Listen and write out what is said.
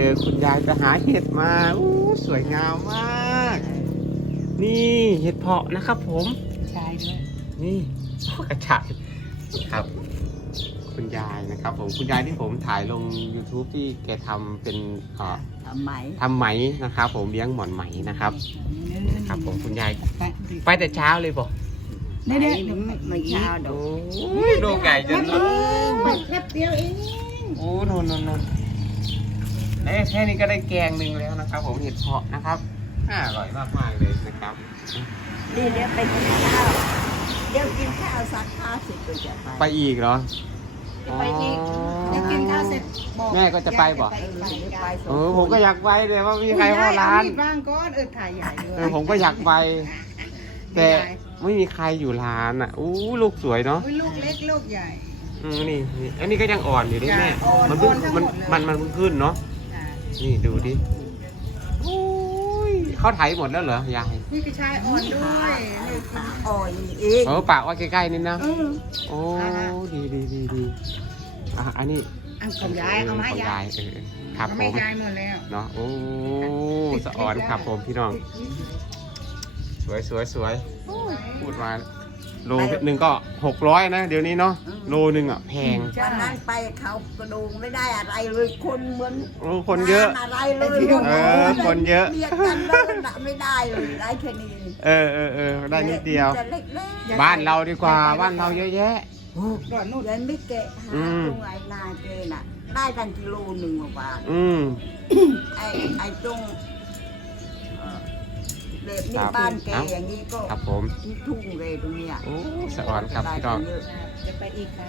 เจอคุณยายไปหาเห็ดมาอู้สวยงามมาก นี่เห็ดเพาะนะครับ ผมใช่ด้วยนี่กระชายครับ คุณยายนะครับ ผมคุณยายที่ผมถ่ายลง YouTube ที่แกทำเป็นเอ่อทำไหมทำไหมนะครับ ผมเลี้ยงหมอนไหมนะครับครับ ผมคุณยายไปไปแต่เช้าเลยบอกนี่เนี่ยไม่เช้าดอโอ้กยดูไก่จนแค่เดียวเองโอ้นนนนน แค่แค่นี้ก็ได้แกงหนึ่งแล้วนะครับ ผมเห็ดเพาะนะครับน่าอร่อยมากมากๆเลยนะครับเดี๋ยวเดี๋ยวไปกินข้าว เดี๋ยวกินข้าวสักห้าสิบก็จะไปไปอีกเหรอ ไปอีกอ๋อเดี๋ยวกินข้าวเสร็จบอกแม่ก็จะไปบ่เออเดี๋ยวไปสงเออคนผมก็อยากไปเลยว่ามีใครเข้าร้านมีบ้างก้อนเออถ่ายใหญ่ด้วยเออผมก็อยากไป แต่ไม่มีใครอยู่ร้านอะอู้ลูกสวยเนาะอุ้ยลูกเล็กลูกใหญ่ อืมนี่นี่อันนี้ก็ยังอ่อนอยู่ดิแม่อ่อนมันเพิ่งอ่อนทั้งมันหมดเลยมันมันเพิ่งขึ้นเนาะอ่า นี่ดูดิโอ้ยเขาไถหมดแล้วเหรอยายนี่กระชายอ่อนด้วยนี่ขาอ่อยเองเออปากไว่าใกล้ๆนี่นะเออโอ้ดีดีดีดีอะอันนี้อันของยายเอามาให้ของยายยายเออครับเอาผไม่มยายหมดแล้วเนาะโอ้สะออนครับผมพี่น้อง สวยสวยสวยพูดมา โลหนึ่งก็หกร้อยนะ เดี๋ยวนี้เนาะโลหนึ่งอะแพงวันนั้นไปเขากระดูงไม่ได้อะไรเลยคนเหมือนโอ้คนเยอะงานอะไรเลยเออคนเยอะเรียกกันเลยน่ะไม่ได้เลยได้แค่นี้เออเออเออได้นิดเดียวจะเล็กๆบ้านเราดีกว่าบ้านเราเยอะแยะรอดนู่นเดินไม่เกะหาอืมตรงไอ้นาเกน่ะ ได้ตั้งกิโลหนึ่งกว่าบาทอืมไอ้ไอ้ตรงเอ่อ เด็กนี่ครับบ้านแกเอ้าอย่างนี้ก็ครับผม ทุ่งเลยตรงเนี้ย โอ้สะออนครับพี่น้องได้ตั้เยะจะไปอีกค่ะ